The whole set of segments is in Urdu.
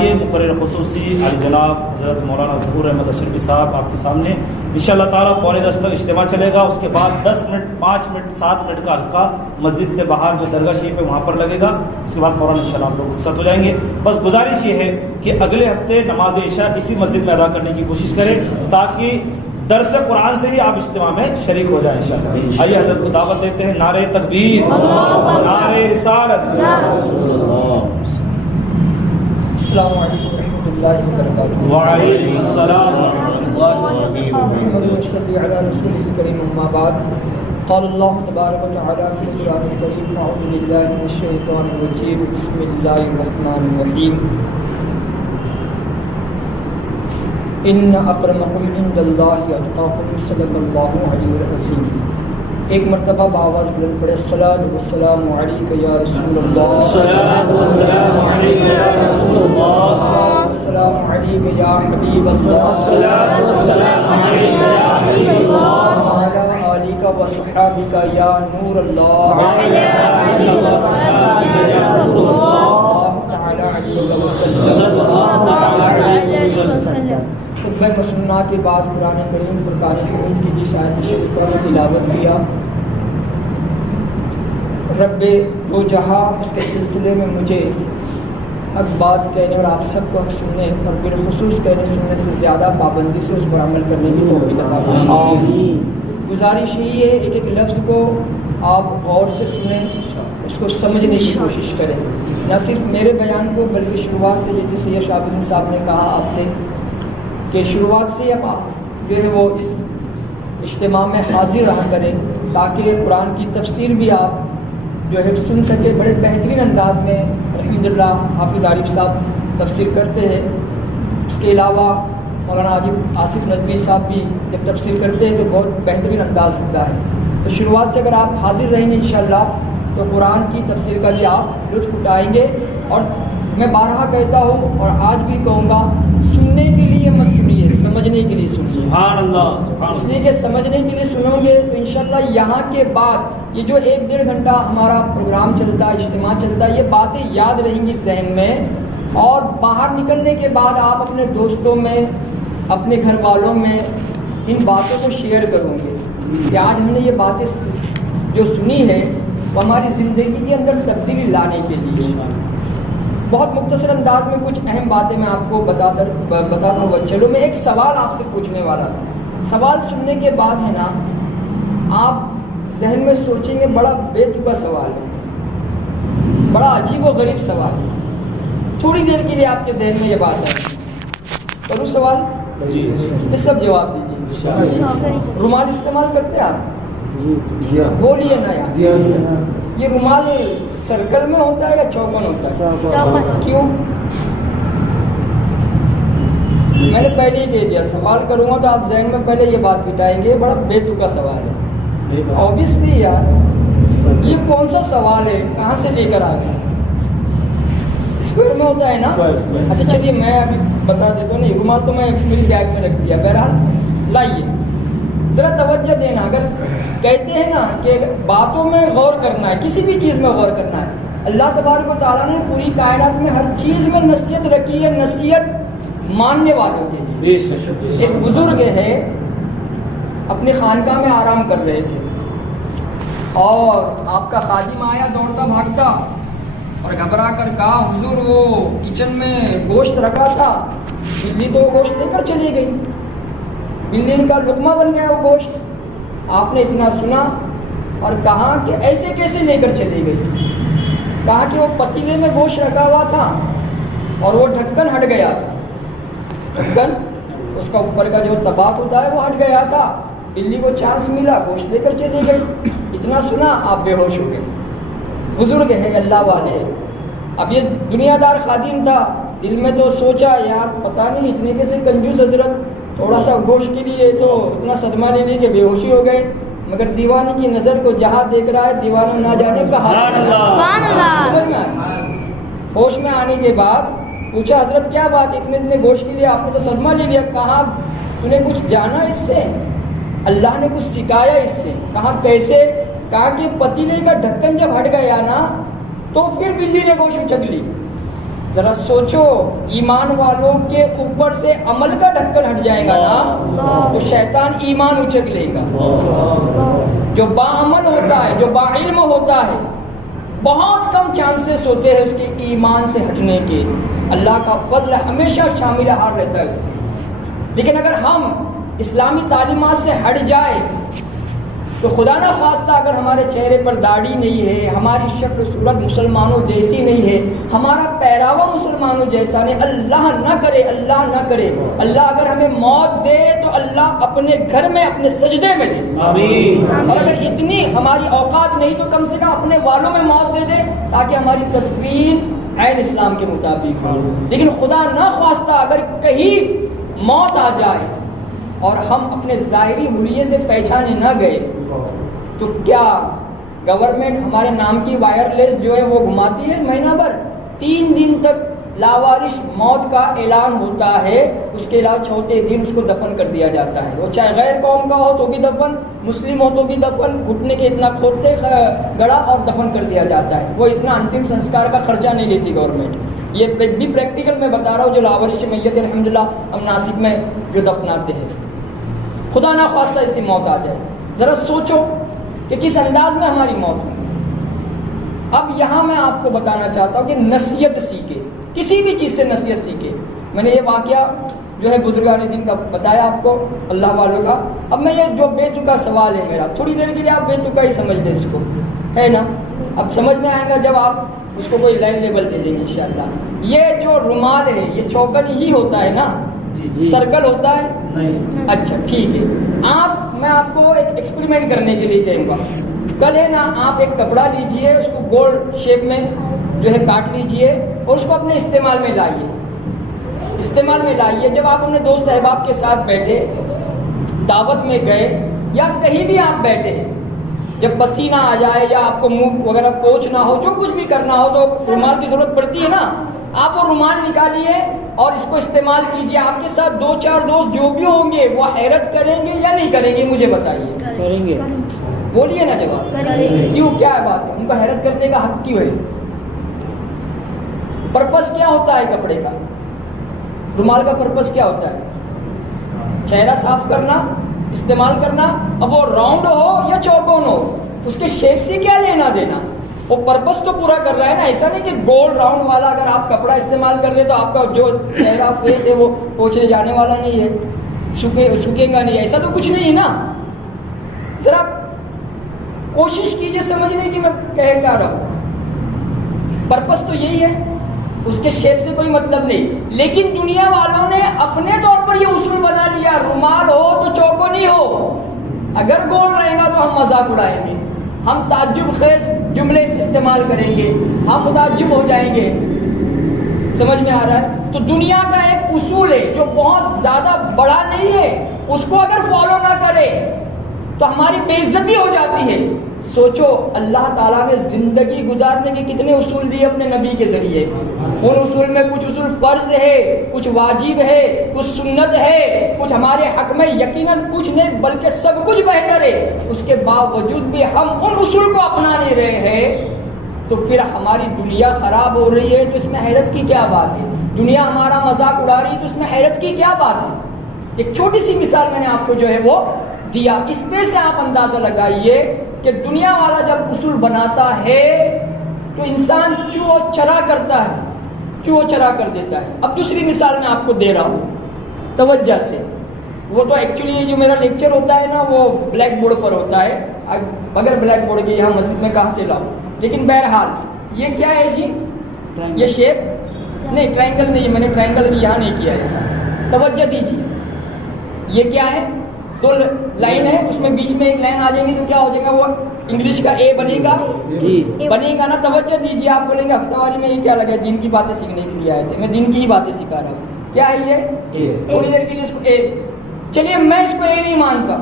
یہ مقرر خصوصی علی جناب حضرت مولانا ظہور احمد اشرفی صاحب آپ کے سامنے انشاءاللہ تعالیٰ پونے 10 تک اجتماع چلے گا. اس کے بعد 10 منٹ 5 منٹ 7 منٹ کا حلقہ مسجد سے باہر جو درگاہ شریف ہے وہاں پر لگے گا. اس کے بعد فوراً انشاءاللہ آپ لوگ رخصت ہو جائیں گے. بس گزارش یہ ہے کہ اگلے ہفتے نماز عشاء اسی مسجد میں ادا کرنے کی کوشش کریں تاکہ درس قرآن سے ہی آپ اجتماع میں شریک ہو جائیں انشاءاللہ. آئیے حضرت کو دعوت دیتے ہیں. نعرہ تکبیر، نعرہ رسالت. السلام علیکم ورحمۃ اللہ وبرکاتہ. وعلیکم السلام ورحمۃ اللہ وبرکاتہ. علی رسول الکریم اما بعد. قال اللہ تبارک و تعالی فی القرآن الکریم اعوذ باللہ من الشیطان الرجیم بسم اللہ الرحمن الرحیم. ان اکرمکم عند اللہ اتقاکم صدق اللہ علیہ وسلم. ایک مرتبہ بآواز بلند پڑھے الصلاۃ والسلام علیک یا رسول اللہ، الصلاۃ والسلام علیک یا رسول اللہ، السلام علیک یا حبیب اللہ، الصلاۃ والسلام علیک یا حبیب اللہ، وعلی آلک و صحابک یا نور اللہ، وعلی آلک و صحابک یا نور اللہ، تعالی علیہ وسلم. صلی اللہ تعالی علیہ وسلم. خطبہ مسنہ کے بعد قرآن کریم فرقان حمید کی جس آیت شریفہ میں تلاوت کیا، رب دو جہاں اس کے سلسلے میں مجھے حق بات کہنے اور آپ سب کو حق سننے اور بالخصوص کہنے سننے سے زیادہ پابندی سے اس پر عمل کرنے کی توفیق عطا فرمائے. گزارش یہی ہے ایک ایک لفظ کو آپ غور سے سنیں، اس کو سمجھنے کی کوشش کریں. نہ صرف میرے بیان کو بلکہ شروعات سے جیسے سید شہاب الدین صاحب نے کہا آپ سے کہ شروعات سے اب جو ہے وہ اس اجتماع میں حاضر رہا کریں تاکہ قرآن کی تفسیر بھی آپ جو ہے سن سکے. بڑے بہترین انداز میں الحمدللہ حافظ عارف صاحب تفسیر کرتے ہیں. اس کے علاوہ مولانا آصف ندوی صاحب بھی جب تفسیر کرتے ہیں تو بہت بہترین انداز ہوتا ہے. تو شروعات سے اگر آپ حاضر رہیں گے انشاءاللہ تو قرآن کی تفسیر کا بھی آپ لطف اٹھائیں گے. اور میں بارہا کہتا ہوں اور آج بھی کہوں گا، سننے کے لیے مت سنیے، سمجھنے کے لیے سنیے. سبحان اللہ، سبحان اس لیے کہ سمجھنے کے لیے سنو گے تو انشاءاللہ یہاں کے بعد یہ جو 1-1.5 گھنٹہ ہمارا پروگرام چلتا ہے، اجتماع چلتا ہے، یہ باتیں یاد رہیں گی ذہن میں. اور باہر نکلنے کے بعد آپ اپنے دوستوں میں، اپنے گھر والوں میں ان باتوں کو شیئر کرو گے کہ آج ہم نے یہ باتیں جو سنی ہے وہ ہماری زندگی کے اندر تبدیلی لانے کے لیے. بہت مختصر انداز میں کچھ اہم باتیں میں آپ کو بتاتا ہوں. چلو میں ایک سوال آپ سے پوچھنے والا تھا. سوال سننے کے بعد ہے نا آپ ذہن میں سوچیں گے بڑا بے تکا سوال ہے، بڑا عجیب و غریب سوال ہے. تھوڑی دیر کے لیے آپ کے ذہن میں یہ بات ہے. کروں سوال؟ یہ سب جواب دیجیے. رومال استعمال کرتے ہیں آپ؟ بولیے نا یار. یہ رومال سرکل میں ہوتا ہے یا چوکن ہوتا ہے؟ کیوں؟ میں نے پہلے ہی کہہ دیا سوال کروں گا تو آپ ذہن میں پہلے یہ بات بٹائیں گے بڑا بے تکا سوال ہے. اوبیسلی یار یہ کون سا سوال ہے، کہاں سے لے کر آ گیا؟ اسکوائر میں ہوتا ہے نا. اچھا چلیے میں ابھی بتا دیتا ہوں. نہیں رومال تو میں میری بیگ میں رکھ دیا. بہرحال لائیے ذرا توجہ دینا. اگر کہتے ہیں نا کہ باتوں میں غور کرنا ہے، کسی بھی چیز میں غور کرنا ہے. اللہ تبارک و تعالیٰ نے پوری کائنات میں ہر چیز میں نصیحت رکھی ہے، نصیحت ماننے والوں کے لیے. ایک بزرگ ہے اپنی خانقاہ میں آرام کر رہے تھے اور آپ کا خادم آیا دوڑتا بھاگتا اور گھبرا کر کہا حضور وہ کچن میں گوشت رکھا تھا، بلی تو وہ گوشت لے کر چلی گئی، بلی کا لقمہ بن گیا وہ گوشت. آپ نے اتنا سنا اور کہا کہ ایسے کیسے لے کر چلی گئی؟ کہا کہ وہ پتیلے میں گوشت رکھا ہوا تھا اور وہ ڈھکن ہٹ گیا تھا. ڈھکن اس کا اوپر کا جو طباق ہوتا ہے وہ ہٹ گیا تھا. بلی کو چانس ملا، گوشت لے کر چلی گئی. اتنا سنا آپ بے ہوش ہو گئے. بزرگ ہے، اللہ والے. اب یہ دنیا دار خادم تھا، دل میں تو سوچا یار پتہ نہیں اتنے کیسے کنجوس حضرت، تھوڑا سا گوشت کے لیے تو اتنا صدمہ لے لی کہ بے ہوشی ہو گئے. مگر دیوانے کی نظر کو جہاں دیکھ رہا ہے دیوانہ نہ جانے کا حال. ہوش میں آنے کے بعد پوچھا حضرت کیا بات، اتنے گوشت کے لیے آپ نے تو صدمہ لے لیا. کہا تو نے کچھ جانا اس سے؟ اللہ نے کچھ سکھایا اس سے. کہا کیسے؟ کہا کہ پتیلے کا ڈھکن جب ہٹ گیا نا تو پھر بلی نے گوشت اچک لی. ذرا سوچو ایمان والوں کے اوپر سے عمل کا ڈھکن ہٹ جائے گا نا تو شیطان ایمان اچک لے گا. جو باعمل ہوتا ہے، جو باعلم ہوتا ہے، بہت کم چانسز ہوتے ہیں اس کے ایمان سے ہٹنے کے. اللہ کا فضل ہمیشہ شامل حال رہتا ہے اس کے. لیکن اگر ہم اسلامی تعلیمات سے ہٹ جائے تو خدا نہ خواستہ اگر ہمارے چہرے پر داڑھی نہیں ہے، ہماری شکل صورت مسلمانوں جیسی نہیں ہے، ہمارا پہراوا مسلمانوں جیسا نہیں، اللہ نہ کرے، اللہ نہ کرے، اللہ اگر ہمیں موت دے تو اللہ اپنے گھر میں اپنے سجدے میں دے. آمین. اور اگر اتنی ہماری اوقات نہیں تو کم سے کم اپنے والوں میں موت دے دے تاکہ ہماری تدفین عین اسلام کے مطابق ہو. لیکن خدا نہ خواستہ اگر کہیں موت آ جائے اور ہم اپنے ظاہری حلیے سے پہچانے نہ گئے تو کیا گورنمنٹ ہمارے نام کی وائرلیس جو ہے وہ گھماتی ہے مہینہ بھر؟ 3 دن تک لاوارث موت کا اعلان ہوتا ہے، اس کے علاوہ چوتھے دن اس کو دفن کر دیا جاتا ہے. وہ چاہے غیر قوم کا ہو تو بھی دفن، مسلم ہو تو بھی دفن، گھٹنے کے اتنا کھودتے گڑا اور دفن کر دیا جاتا ہے. وہ اتنا انتم سنسکار کا خرچہ نہیں لیتی گورنمنٹ. یہ بھی پریکٹیکل میں بتا رہا ہوں. جو لاوارث میت الحمدللہ ہم ناسک میں جو دفناتے ہیں، خدا نہ خواستہ اس سے موت آ جائے، ذرا سوچو کہ کس انداز میں ہماری موت ہوئی. اب یہاں میں آپ کو بتانا چاہتا ہوں کہ نصیحت سیکھے، کسی بھی چیز سے نصیحت سیکھے. میں نے یہ واقعہ جو ہے بزرگان دین کا بتایا آپ کو، اللہ والوں کا. اب میں یہ جو بے تکا سوال ہے میرا، تھوڑی دیر کے لیے آپ بے تکا ہی سمجھ لیں اس کو، ہے نا. اب سمجھ میں آئے گا جب آپ اس کو کوئی لائن لیبل دے دیں گے انشاءاللہ. یہ جو رومال ہے یہ چوکن ہی ہوتا ہے نا، سرکل ہوتا ہے نہیں؟ اچھا ٹھیک ہے. میں آپ کو ایک ایکسپریمنٹ کرنے کے لیے کہوں گا. کل ہے نا، آپ ایک کپڑا لیجئے، اس کو گول شیپ میں جو ہے کاٹ لیجئے اور اس کو اپنے استعمال میں لائیے. جب آپ اپنے دوست احباب کے ساتھ بیٹھے، دعوت میں گئے یا کہیں بھی آپ بیٹھے ہیں، جب پسینہ آ جائے یا آپ کو منہ وغیرہ پوچھنا ہو، جو کچھ بھی کرنا ہو تو رومال کی ضرورت پڑتی ہے نا. آپ وہ رومال نکالیے اور اس کو استعمال کیجئے. آپ کے ساتھ 2-4 دوست جو بھی ہوں گے وہ حیرت کریں گے یا نہیں کریں گے؟ مجھے بتائیے. کریں گے. بولیے نا جواب. کیوں؟ کیا ہے بات؟ ان کو حیرت کرنے کا حق کیوں ہے؟ پرپس کیا ہوتا ہے کپڑے کا؟ رومال کا پرپس کیا ہوتا ہے؟ چہرہ صاف کرنا، استعمال کرنا. اب وہ راؤنڈ ہو یا چوکون ہو، اس کے شیپ سے کیا لینا دینا؟ وہ پرپس تو پورا کر رہا ہے نا. ایسا نہیں کہ گول راؤنڈ والا اگر آپ کپڑا استعمال کر لیں تو آپ کا جو چہرہ فیس ہے وہ پوچھے جانے والا نہیں ہے، سکے گا نہیں، ایسا تو کچھ نہیں ہے نا. ذرا کوشش کیجئے سمجھنے کی میں کہہ کیا رہا ہوں. پرپس تو یہی ہے، اس کے شیپ سے کوئی مطلب نہیں. لیکن دنیا والوں نے اپنے طور پر یہ اصول بنا لیا، رومال ہو تو چوکو نہیں ہو. اگر گول رہے گا تو ہم مذاق اڑائیں گے، ہم تعجب خیز جملے استعمال کریں گے، ہم متعجب ہو جائیں گے. سمجھ میں آ رہا ہے؟ تو دنیا کا ایک اصول ہے جو بہت زیادہ بڑا نہیں ہے، اس کو اگر فالو نہ کرے تو ہماری بے عزتی ہو جاتی ہے. سوچو اللہ تعالیٰ نے زندگی گزارنے کے کتنے اصول دیے اپنے نبی کے ذریعے. ان اصول میں کچھ اصول فرض ہے، کچھ واجب ہے، کچھ سنت ہے، کچھ ہمارے حق میں یقیناً کچھ نہیں بلکہ سب کچھ بہتر ہے. اس کے باوجود بھی ہم ان اصول کو اپنا نہیں رہے ہیں تو پھر ہماری دنیا خراب ہو رہی ہے. تو اس میں حیرت کی کیا بات ہے؟ دنیا ہمارا مذاق اڑا رہی ہے تو اس میں حیرت کی کیا بات ہے؟ ایک چھوٹی سی مثال میں نے آپ کو جو ہے وہ دیا. اس پہ سے آپ اندازہ لگائیے کہ دنیا والا جب اصول بناتا ہے تو انسان چو چرا کرتا ہے، چو چرا کر دیتا ہے. اب دوسری مثال میں آپ کو دے رہا ہوں توجہ سے. وہ تو ایکچولی جو میرا لیکچر ہوتا ہے نا وہ بلیک بورڈ پر ہوتا ہے، بغیر بلیک بورڈ کے یہاں مسجد میں کہاں سے لاؤں. لیکن بہرحال یہ کیا ہے جی؟ یہ شیپ نہیں، ٹرائنگل نہیں، میں نے ٹرائنگل بھی یہاں نہیں کیا ایسا. توجہ دیجیے، یہ کیا ہے؟ 2 لائن ہے، اس میں بیچ میں ایک لائن آ جائے گی تو کیا ہو جائے گا؟ وہ انگلش کا اے بنے گا، بنے گا نا. توجہ دیجیے. آپ بولیں گے ہفتہ واری میں یہ کیا لگا؟ دین کی باتیں سیکھنے کے لیے آئے تھے. میں دین کی ہی باتیں سکھا رہا ہوں. کیا ہے یہ؟ تھوڑی دیر کے لیے اس کو اے. چلیے میں اس کو اے نہیں مانتا،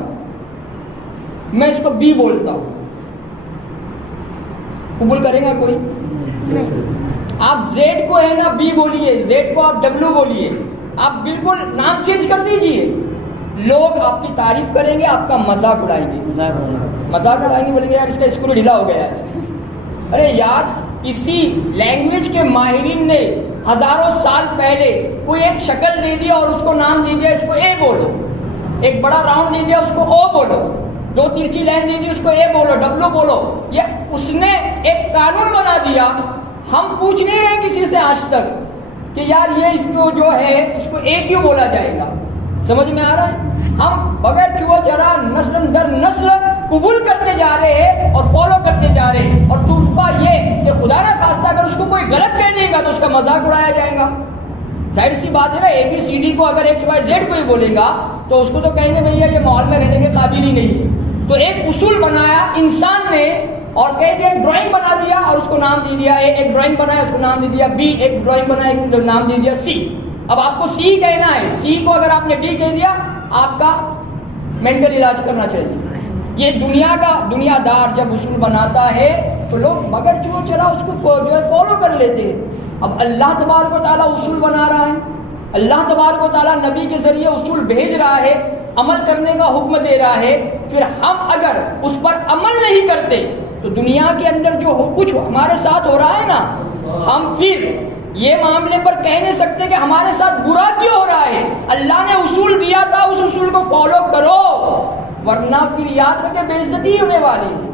میں اس کو بی بولتا ہوں. قبول کرے گا کوئی؟ آپ زیڈ کو ہے نا بی بولیے، زیڈ کو آپ ڈبلو بولیے. آپ بالکل نام چینج کر دیجیے. لوگ آپ کی تعریف کریں گے، آپ کا مذاق اڑائیں گے. مذاق اڑائیں گے، بولیں گے یار اس کا اسکول ڈھیلا ہو گیا ہے. ارے یار کسی لینگویج کے ماہرین نے ہزاروں سال پہلے کوئی ایک شکل دے دیا اور اس کو نام دے دیا اس کو اے بولو، ایک بڑا راؤنڈ دے دیا اس کو او بولو، دو ترچھی لائن دے دی اس کو اے بولو ڈبلو بولو، یہ اس نے ایک قانون بنا دیا. ہم پوچھ نہیں رہے کسی سے آج تک کہ یار یہ اس کو جو ہے اس کو اے کیوں بولا جائے گا. سمجھ میں آ رہا ہے؟ ہم بغیر چوہ چرا نسل در نسل قبول کرتے جا رہے ہیں اور فالو کرتے جا رہے ہیں. اور دوسرا یہ کہ خدا نہ خواستہ اگر اس کو کوئی غلط کہہ دے گا تو اس کا مذاق اڑایا جائے گا. ظاہر سی بات ہے نا، اے بی سی ڈی کو اگر ایکس وائی زیڈ کوئی بولے گا تو اس کو تو کہیں گے بھیا یہ ماحول میں رہنے کے قابل ہی نہیں ہے. تو ایک اصول بنایا انسان نے اور کہہ دیا، ایک ڈرائنگ بنا دیا اور اس کو نام دے دیا اے، ایک ڈرائنگ بنایا اس کو نام دے دیا بی، ایک ڈرائنگ بنایا ایک نام دے دیا سی. اب آپ کو سی کہنا ہے، سی کو اگر آپ نے ڈی کہہ دیا آپ کا مینٹل علاج کرنا چاہیے. یہ دنیا کا دنیا دار جب اصول بناتا ہے تو لوگ مگر چو چلا اس کو جو ہے فالو کر لیتے ہیں. اب اللہ تبارک و تعالیٰ اصول بنا رہا ہے، اللہ تبارک و تعالیٰ نبی کے ذریعے اصول بھیج رہا ہے، عمل کرنے کا حکم دے رہا ہے. پھر ہم اگر اس پر عمل نہیں کرتے تو دنیا کے اندر جو کچھ ہمارے ساتھ ہو رہا ہے نا، ہم پھر یہ معاملے پر کہہ نہیں سکتے کہ ہمارے ساتھ برا کیوں ہو رہا ہے. اللہ نے اصول دیا تھا، اس اصول کو فالو کرو، ورنہ پھر یاد رکھے بے عزتی ہونے والی ہے.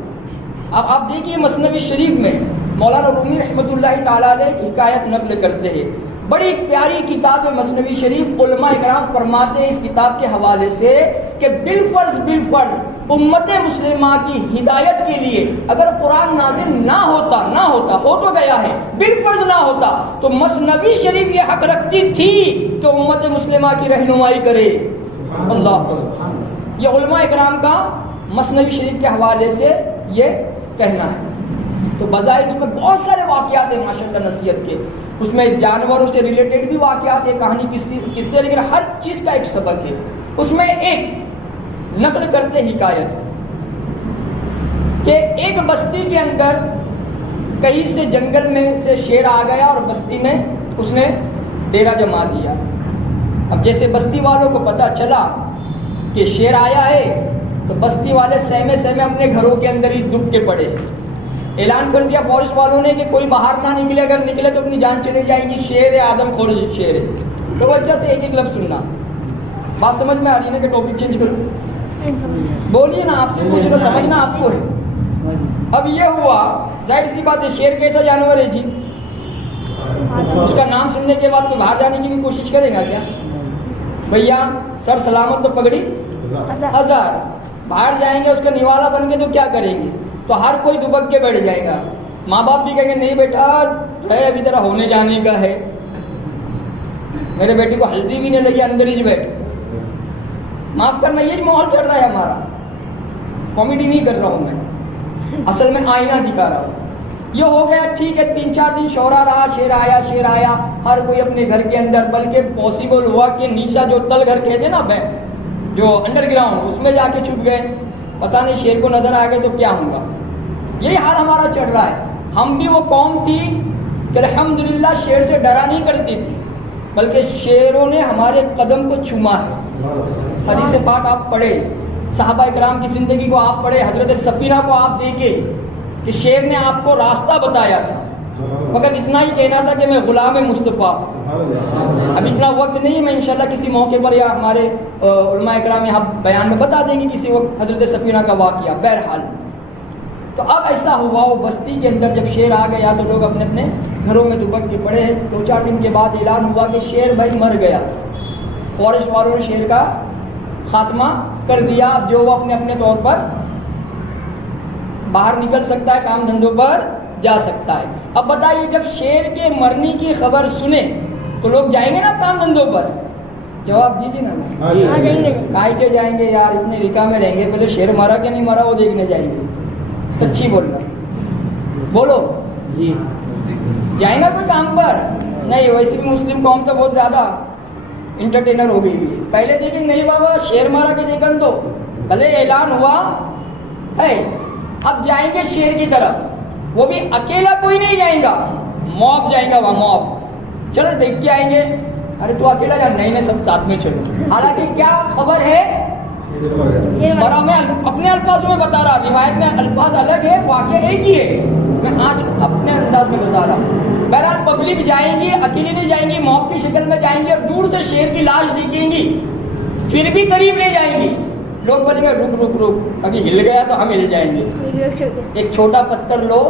اب آپ دیکھیے مثنوی شریف میں مولانا رومی رحمۃ اللہ تعالیٰ علیہ حکایت نقل کرتے ہیں. بڑی پیاری کتاب ہے مثنوی شریف. علماء کرام فرماتے ہیں اس کتاب کے حوالے سے کہ بالفرض امت مسلمہ کی ہدایت کے لیے اگر قرآن نازل نہ ہوتا ہو تو گیا ہے، بالفرض نہ ہوتا تو مثنوی شریف یہ حق رکھتی تھی کہ امت مسلمہ کی رہنمائی کرے. اللہ، یہ علماء کرام کا مثنوی شریف کے حوالے سے یہ کہنا ہے. تو بظاہر اس میں بہت سارے واقعات ہیں ماشاءاللہ نصیحت کے، اس میں جانوروں سے ریلیٹڈ بھی واقعات ہیں، کہانی کس سے، لیکن ہر چیز کا ایک سبق ہے. اس میں ایک نقل کرتے حکایت کہ ایک بستی کے اندر کہیں سے جنگل میں سے شیر آ گیا اور بستی میں اس نے ڈیرا جما دیا. اب جیسے بستی والوں کو پتہ چلا کہ شیر آیا ہے تو بستی والے سہمے اپنے گھروں کے اندر ہی دب کے پڑے. اعلان کر دیا فورسٹ والوں نے کہ کوئی باہر نہ نکلے، اگر نکلے تو اپنی جان چلی جائے گی، شیر ہے آدم خور شیر ہے. تو وجہ سے ایک لفظ سننا. بات سمجھ میں آ رہی ہے نا کہ ٹاپک چینج کروں؟ بولیے نا، آپ سے پوچھ رہا، سمجھنا آپ کو ہے. اب یہ ہوا، ظاہر سی بات ہے شیر کیسا جانور ہے جی، اس کا نام سننے کے بعد کوئی باہر جانے کی بھی کوشش کرے گا کیا؟ بھیا سر سلامت تو پگڑی ہزار، باہر جائیں گے اس کا نوالا بن کے تو کیا کریں گے؟ تو ہر کوئی دبک کے بیٹھ جائے گا. ماں باپ بھی کہیں گے نہیں بیٹا ہے ابھی طرح ہونے جانے کا ہے، میرے بیٹی کو ہلدی بھی نہیں لگی اندر ہی بیٹھ. معاف کرنا، یہ ماحول چل رہا ہے ہمارا. کامیڈی نہیں کر رہا ہوں میں، اصل میں آئینہ دکھا رہا ہوں. یہ ہو گیا ٹھیک ہے، 3-4 دن شورا رہا، شیر آیا، ہر کوئی اپنے گھر کے اندر، بلکہ پاسبل ہوا کہ نیچا جو تل گھر کہتے نا جو انڈر گراؤنڈ، اس میں جا کے چھپ گئے. پتہ نہیں شیر کو نظر آ گئے تو کیا ہوگا. یہی حال ہمارا چل رہا ہے. ہم بھی وہ قوم تھی کہ الحمدللہ شیر سے ڈرا نہیں کرتی تھی، بلکہ شیروں نے ہمارے قدم کو چوما ہے. حدیث پاک آپ پڑھے، صحابہ کرام کی زندگی کو آپ پڑھے، حضرت سفینہ کو آپ دیکھیں کہ شیر نے آپ کو راستہ بتایا تھا. فقط اتنا ہی کہنا تھا کہ میں غلام مصطفیٰ. اب اتنا وقت نہیں، میں انشاءاللہ کسی موقع پر یا ہمارے علماء کرام یہاں بیان میں بتا دیں گے کسی وقت حضرت سفینہ کا واقعہ. بہرحال تو اب ایسا ہوا، وہ بستی کے اندر جب شیر آ گیا تو لوگ اپنے اپنے گھروں میں دبک کے پڑے. 2-4 دن کے بعد اعلان ہوا کہ شیر بھائی مر گیا. فورسٹ والوں نے شیر کا خاتمہ کر دیا. اب جو وہ اپنے اپنے طور پر باہر نکل سکتا ہے، کام دھندوں پر جا سکتا ہے. اب بتائیے جب شیر کے مرنے کی خبر سنے تو لوگ جائیں گے نا کام دھندوں پر؟ جواب دیجیے نا. جائیں گے. کائے کے جائیں گے یار، اتنے رکا میں رہیں گے، پہلے شیر مارا کہ نہیں مارا وہ دیکھنے جائیں گے. سچی بول رہا، بولو جی جائیں گا کوئی کام پر؟ نہیں. ویسے بھی مسلم قوم تو بہت زیادہ انٹرٹینر ہو گئی ہے. پہلے دیکھیں نہیں بابا شیر مارا کے دیکھن تو بھلے اعلان ہوا ہے. اب جائیں گے شیر کی طرف، وہ بھی اکیلا کوئی نہیں جائے گا، موب جائے گا. وہاں موب چلو دیکھ کے آئیں گے. ارے تو اکیلا جا؟ نہیں سب ساتھ میں چلو. حالانکہ کیا خبر ہے مرا، میں اپنے الفاظوں میں بتا رہا، روایت میں الفاظ الگ ہے، واقعہ ایک ہی ہے. میں آج اپنے انداز میں بتا رہا ہوں. بہرحال پبلک جائیں گی, اکیلی نہیں جائیں گی, موب کی شکل میں جائیں گی اور دور سے شیر کی لاش دیکھیں گی, پھر بھی قریب نہیں جائیں گی. لوگ بولیں گے رک رک رک, ابھی ہل گیا تو ہم ہل جائیں گے. ایک چھوٹا پتھر لو,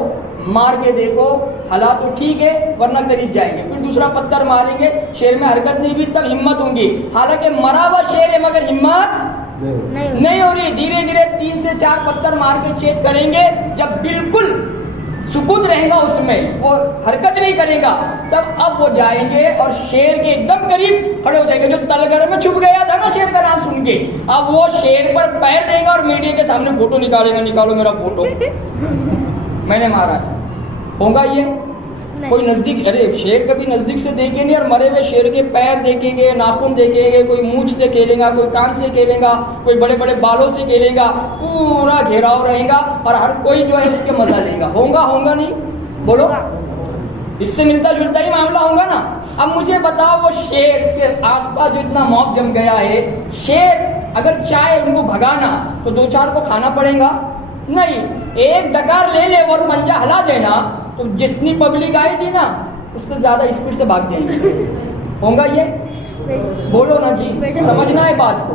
مار کے دیکھو, ہلا تو ٹھیک ہے ورنہ قریب جائیں گے. پھر دوسرا پتھر ماریں گے, شیر میں حرکت نہیں ہوئی, تب ہمت ہوں گی. حالانکہ مرا ہوا شیر ہے مگر ہمت نہیں ہو رہی. دھیرے دھیرے 3 سے 4 پتھر مار کے چیک کریں گے. جب بالکل سکون رہے گا, اس میں وہ حرکت نہیں کرے گا, تب اب وہ جائیں گے اور شیر کے ایک دم قریب کھڑے ہو جائیں گے. جو تلگر میں چھپ گیا تھا نا شیر کا نام سن کے, اب وہ شیر پر پیر دے گا اور میڈیا کے سامنے فوٹو نکالے گا, نکالو میرا فوٹو, میں نے مارا. ہوگا یہ کوئی نزدیک, ارے شیر کبھی نزدیک سے دیکھیں گے اور مرے ہوئے شیر کے پیر دیکھیں گے, ناخن دیکھیں گے, کوئی مونچھ سے کھیلے گا, کوئی کان سے کھیلے گا, کوئی بڑے بڑے بالوں سے کھیلے گا, پورا گھیراؤ رہے گا اور ہر کوئی جو ہے اس کے مزہ لے گا. ہوگا نہیں بولو, اس سے ملتا جلتا ہی معاملہ ہوگا نا. اب مجھے بتاؤ, وہ شیر کے آس پاس جو اتنا موب جم گیا ہے, شیر اگر چاہے ان کو بھگانا تو 2-4 کو کھانا پڑے گا نہیں. ایک ڈکار لے لے اور پنجہ ہلا دینا تو جتنی پبلک آئی تھی نا اس سے زیادہ اسپیڈ سے بھاگ جائیں گے. ہوگا یہ بولو نا جی, سمجھنا ہے بات کو.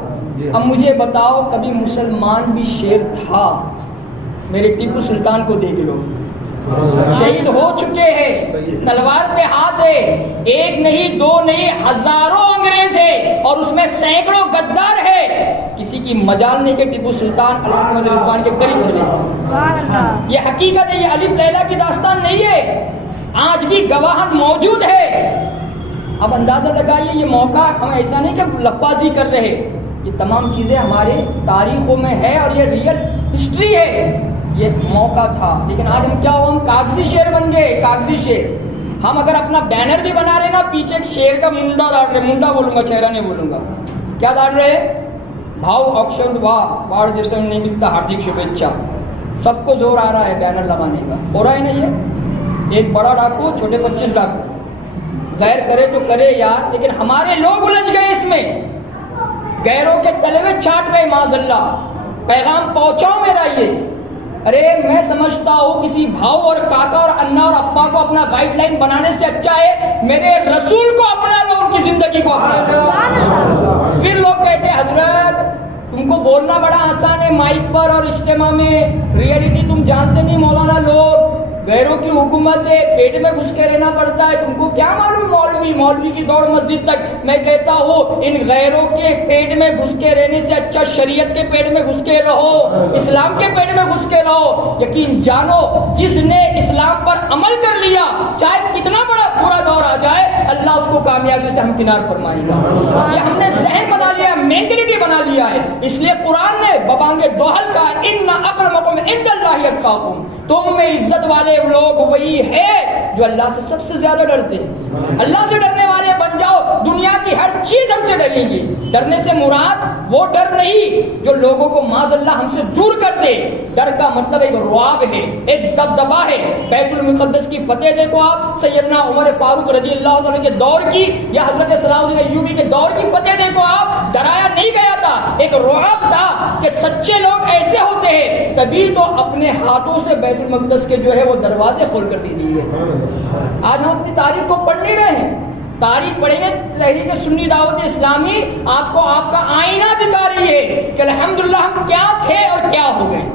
اب مجھے بتاؤ, کبھی مسلمان بھی شیر تھا؟ میرے ٹیپو سلطان کو دیکھ لو, شہید ہو چکے ہیں, تلوار پہ ہاتھ ہے, 1 نہیں 2 نہیں, ہزاروں انگریز ہے اور اس میں سینکڑوں غدار ہے. کسی کی مجال نہیں کہ ٹیپو سلطان علی محمد رضوان کے قریب چلے گا. یہ حقیقت ہے, یہ الف لیلا کی داستان نہیں ہے. آج بھی گواہان موجود ہے. اب اندازہ لگائیے, یہ موقع ہم ایسا نہیں کہ لپازی کر رہے, یہ تمام چیزیں ہمارے تاریخوں میں ہے اور یہ ریئل ہسٹری ہے. یہ موقع تھا, لیکن آج ہم کیا ہو, ہم کاغذی شیر بن گئے, کاغذی شیر. ہم اگر اپنا بینر بھی بنا رہے نا, پیچھے ایک شیر کا منڈا ڈال رہے, منڈا بولوں گا, چہرہ نہیں بولوں گا, کیا ڈال رہے, بھاؤ اکشر واڑ جیسے نہیں ملتا ہاردک شبھیچھا. سب کو زور آ رہا ہے بینر لگانے کا, ہو رہا ہے نا. یہ ایک بڑا ڈاکو, چھوٹے 25 ڈاکو, غیر کرے تو کرے یار, لیکن ہمارے لوگ الجھ گئے اس میں, غیروں کے تلے میں چھاٹ رہے. معاذ اللہ, پیغام پہنچاؤ میرا یہ. ارے میں سمجھتا ہوں کسی بھاؤ اور کاکا اور انا اور ابا کو اپنا گائیڈ لائن بنانے سے اچھا ہے میرے رسول کو اپنا لو, ان کی زندگی کو اپنا. پھر لوگ کہتے ہیں حضرت تم کو بولنا بڑا آسان ہے مائک پر اور اجتماع میں, ریئلٹی تم جانتے نہیں. مولانا لوگ غیروں کی حکومت ہے, پیٹ میں گھس کے رہنا پڑتا ہے, تم کو کیا معلوم مولوی کی دوڑ مسجد تک. میں کہتا ہوں ان غیروں کے پیٹ میں گھس کے رہنے سے اچھا شریعت کے پیٹ میں گھس کے رہو, اسلام کے پیٹ میں گھس کے رہو. یقین جانو جس نے اسلام پر عمل کر لیا, چاہے کتنا بڑا برا دور آ جائے, اللہ اس کو کامیابی سے ہمکنار فرمائے گا. یہ ہم نے ذہن بنا لیا, مینٹلٹی بنا لیا ہے. اس لیے قرآن نے ببانگ دوحل کا ان اکرمکم عند اللہ اتقاکم, تم میں عزت والے لوگ وہی ہے جو اللہ سے سب سے زیادہ ڈرتے ہیں. اللہ سے ڈرنے والے بن جاؤ, دنیا کی ہر چیز ہم سے ڈرے گی. ڈرنے سے مراد وہ ڈر نہیں جو لوگوں کو معاذ اللہ ہم سے دور کر دے. ڈر کا مطلب ایک رعب ہے, ایک دبدبا ہے. بیت المقدس کی فتح دیکھو آپ, سیدنا عمر فاروق رضی اللہ عنہ کے دور کی یا حضرت صلاح الدین ایوبی کے دور کی فتح دیکھو آپ, ڈرایا نہیں گیا تھا, ایک رعب تھا کہ سچے لوگ ایسے ہوتے ہیں. تبھی تو اپنے ہاتھوں سے بیت المقدس کے جو ہے وہ دروازے کھول کر دے دیے. آج ہم اپنی تاریخ کو پڑھ نہیں رہے ہیں. تاریخ پڑھیں گے, تحریک سنی دعوت اسلامی آپ کو آپ کا آئینہ دکھا رہی ہے کہ الحمدللہ ہم کیا تھے اور کیا ہو گئے.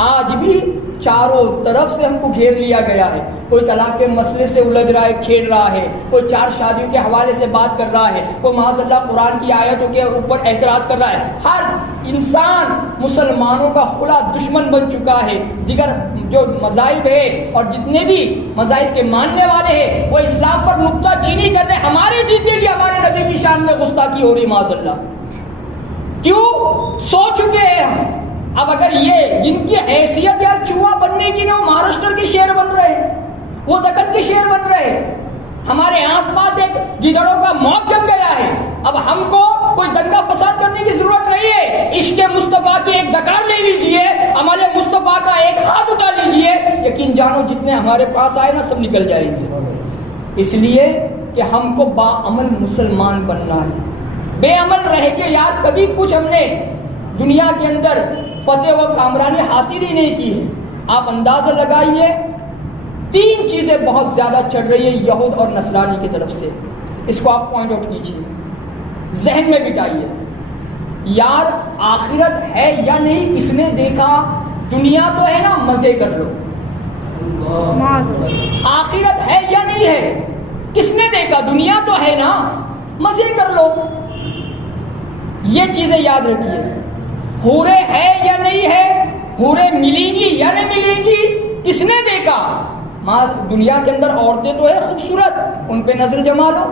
آج بھی چاروں طرف سے ہم کو گھیر لیا گیا ہے. کوئی طلاق کے مسئلے سے الجھ رہا ہے, کھیل رہا ہے, کوئی 4 شادیوں کے حوالے سے بات کر رہا ہے, کوئی معاذ اللہ قرآن کی آیتوں کے اوپر اعتراض کر رہا ہے. ہر انسان مسلمانوں کا کھلا دشمن بن چکا ہے. دیگر جو مذاہب ہے اور جتنے بھی مذاہب کے ماننے والے ہیں وہ اسلام پر نکتہ چینی کر رہے. ہمارے جیتے کہ ہمارے نبی کی شان میں گستاخی ہو رہی معاذ اللہ. کیوں سو چکے ہیں ہم. اب اگر یہ جن کی حیثیت یار چوہا بننے کی نہیں, وہ مہاراشٹر کے شیر بن رہے ہیں, وہ دکن کے شیر بن رہے ہیں. ہمارے آس پاس ایک گیدڑوں کا موت جم گیا ہے. اب ہم کو کوئی دنگا فساد کرنے کی ضرورت نہیں ہے. عشق مصطفیٰ کی ایک ڈکار لے لیجئے, عمل مصطفیٰ کا ایک ہاتھ اٹھا لیجئے, یقین جانو جتنے ہمارے پاس آئے نا سب نکل جائیں گے. اس لیے کہ ہم کو با عمل مسلمان بننا ہے. بے عمل رہ کے یار کبھی کچھ ہم نے دنیا کے اندر فتح و کامرانی حاصل ہی نہیں کی ہے. آپ اندازہ لگائیے 3 چیزیں بہت زیادہ چڑھ رہی ہیں یہود اور نصرانی کی طرف سے. اس کو آپ پوائنٹ آؤٹ کیجیے, ذہن میں بٹائیے. یار آخرت ہے یا نہیں کس نے دیکھا؟ دنیا تو ہے نا, مزے کر لو. آخرت ہے یا نہیں ہے کس نے دیکھا؟ دنیا تو ہے نا, مزے کر لو. یہ چیزیں یاد رکھیے. حورے ہے یا نہیں ہے, حورے ملیں گی یا نہیں ملیں گی, کس نے دیکھا؟ دنیا کے اندر عورتیں تو ہے خوبصورت, ان پہ نظر جما لو.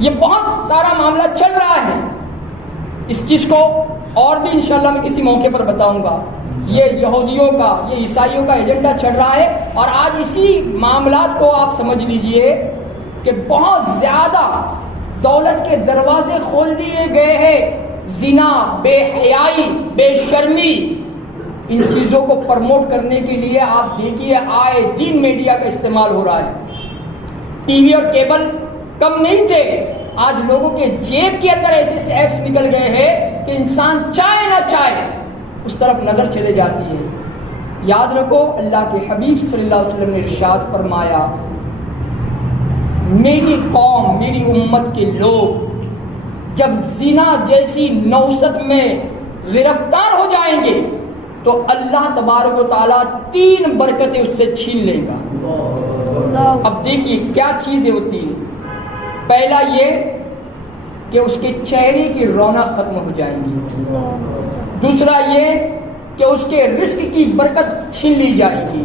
یہ بہت سارا معاملہ چل رہا ہے. اس چیز کو اور بھی انشاءاللہ میں کسی موقع پر بتاؤں گا. یہ یہودیوں کا, یہ عیسائیوں کا ایجنڈا چل رہا ہے, اور آج اسی معاملات کو آپ سمجھ لیجئے کہ بہت زیادہ دولت کے دروازے کھول دیے گئے ہیں. زنا, بے حیائی, بے شرمی, ان چیزوں کو پرموٹ کرنے کے لیے آپ دیکھیے آئے دن میڈیا کا استعمال ہو رہا ہے. ٹی وی اور کیبل کم نہیں تھے, آج لوگوں کے جیب کے اندر ایسے ایپس نکل گئے ہیں کہ انسان چاہے نہ چاہے اس طرف نظر چلے جاتی ہے. یاد رکھو اللہ کے حبیب صلی اللہ علیہ وسلم نے ارشاد فرمایا, میری قوم, میری امت کے لوگ جب زنا جیسی نوست میں گرفتار ہو جائیں گے تو اللہ تبارک و تعالیٰ 3 برکتیں اس سے چھین لے گا. اب دیکھیے کیا چیزیں ہوتی ہیں. پہلا یہ کہ اس کے چہرے کی رونق ختم ہو جائے گی. دوسرا یہ کہ اس کے رزق کی برکت چھین لی جائے گی.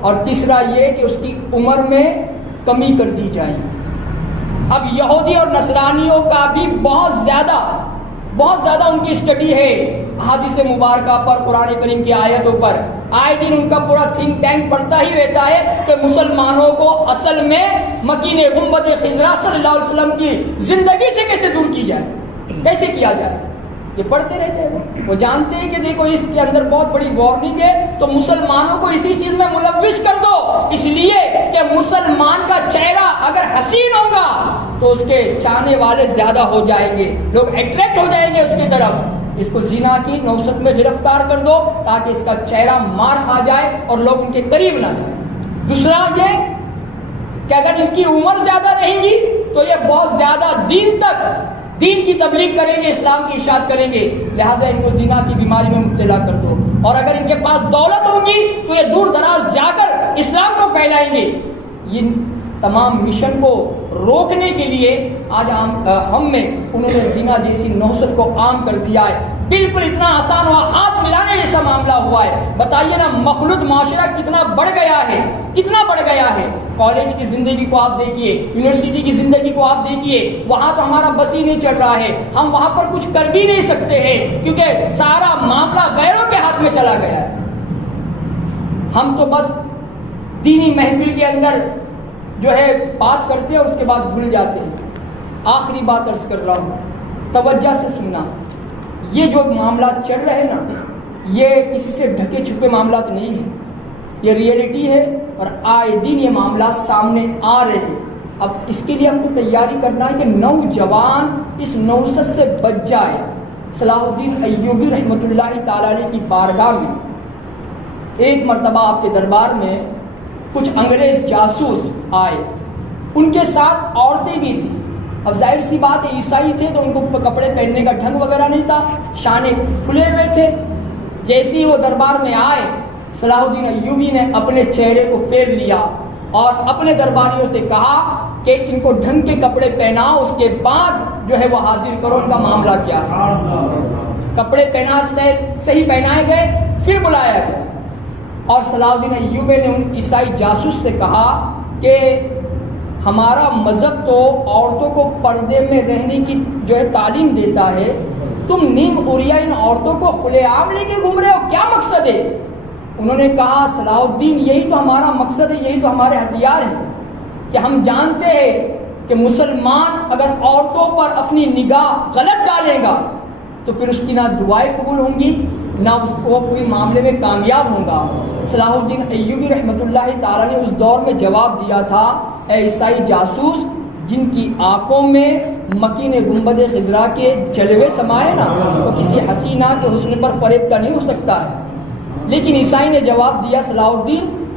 اور تیسرا یہ کہ اس کی عمر میں کمی کر دی جائے گی. اب یہودی اور نصرانیوں کا بھی بہت زیادہ ان کی اسٹڈی ہے احادیث مبارکہ پر, قرآن کریم کی آیتوں پر. آئے دن ان کا پورا تھنک ٹینک پڑھتا ہی رہتا ہے کہ مسلمانوں کو اصل میں مکین گنبد خضرا صلی اللہ علیہ وسلم کی زندگی سے کیسے دور کی جائے, کیسے کیا جائے. یہ پڑھتے رہتے ہیں, وہ جانتے ہیں کہ دیکھو اس کے اندر بہت بڑی وارننگ ہے, تو مسلمانوں کو اسی چیز میں ملوث کر دو, اس لیے کہ مسلمان کا چہرہ اگر حسین ہوگا تو اس کے چاہنے والے زیادہ ہو جائیں گے, لوگ اٹریکٹ ہو جائیں گے اس کی طرف. اس کو زنا کی نوست میں گرفتار کر دو تاکہ اس کا چہرہ مار کھا جائے اور لوگ ان کے قریب نہ جائیں. دوسرا یہ کہ اگر ان کی عمر زیادہ رہیں گی تو یہ بہت زیادہ دین کی تبلیغ کریں گے, اسلام کی اشاعت کریں گے, لہٰذا ان کو زنا کی بیماری میں مبتلا کر دو. اور اگر ان کے پاس دولت ہوگی تو یہ دور دراز جا کر اسلام کو پھیلائیں گے. یہ تمام مشن کو روکنے کے لیے آج ہم میں انہوں نے زنا جیسی نوست کو عام کر دیا ہے. بالکل اتنا آسان ہوا, ہاتھ ملانے جیسا معاملہ ہوا ہے. بتائیے نا مخلوط معاشرہ کتنا بڑھ گیا ہے, کتنا بڑھ گیا ہے. کالج کی زندگی کو آپ دیکھیے, یونیورسٹی کی زندگی کو آپ دیکھیے, وہاں تو ہمارا بس ہی نہیں چل رہا ہے. ہم وہاں پر کچھ کر بھی نہیں سکتے ہیں کیونکہ سارا معاملہ غیروں کے ہاتھ میں چلا گیا ہے. ہم تو بس دینی محفل کے اندر جو ہے بات کرتے ہیں اور اس کے بعد بھول جاتے ہیں. آخری بات عرض کر رہا ہوں, توجہ سے سننا. یہ جو معاملات چل رہے ہیں نا, یہ کسی سے ڈھکے چھپے معاملات نہیں ہیں, یہ ریئلٹی ہے اور آئے دن یہ معاملات سامنے آ رہے ہیں. اب اس کے لیے ہم کو تیاری کرنا ہے کہ نوجوان اس نوست سے بچ جائے. صلاح الدین ایوبی رحمۃ اللہ تعالی علیہ کی بارگاہ میں ایک مرتبہ آپ کے دربار میں کچھ انگریز جاسوس آئے, ان کے ساتھ عورتیں بھی تھیں. اب ظاہر سی بات ہے عیسائی تھے تو ان کو کپڑے پہننے کا ڈھنگ وغیرہ نہیں تھا, شانے کھلے ہوئے تھے. جیسے ہی وہ دربار میں آئے, صلاح الدین ایوبی نے اپنے چہرے کو پھیر لیا اور اپنے درباریوں سے کہا کہ ان کو ڈھنگ کے کپڑے پہناؤ, اس کے بعد جو ہے وہ حاضر کرو ان کا معاملہ کیا ہے. کپڑے صحیح پہنائے گئے, پھر بلایا گیا اور صلاح الدین ایوبی نے ان عیسائی جاسوس سے کہا کہ ہمارا مذہب تو عورتوں کو پردے میں رہنے کی جو ہے تعلیم دیتا ہے, تم نیم عریاں ان عورتوں کو کھلے عام لے کے گھوم رہے ہو, کیا مقصد ہے؟ انہوں نے کہا صلاح الدین یہی تو ہمارا مقصد ہے, یہی تو ہمارے ہتھیار ہے کہ ہم جانتے ہیں کہ مسلمان اگر عورتوں پر اپنی نگاہ غلط ڈالے گا تو پھر اس کی نہ دعائیں قبول ہوں گی نہ اس کو کوئی معاملے میں کامیاب ہوگا. صلاح الدین ایوبی رحمۃ اللہ تعالی نے اس دور میں جواب دیا تھا, اے عیسائی جاسوس جن کی آنکھوں میں مکین گنبد خضرا کے جلوے سمائے نا, وہ کسی حسینہ کے حسن پر فریب کا نہیں ہو سکتا ہے. لیکن عیسائی نے جواب دیا, صلاح الدین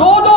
2-2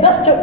10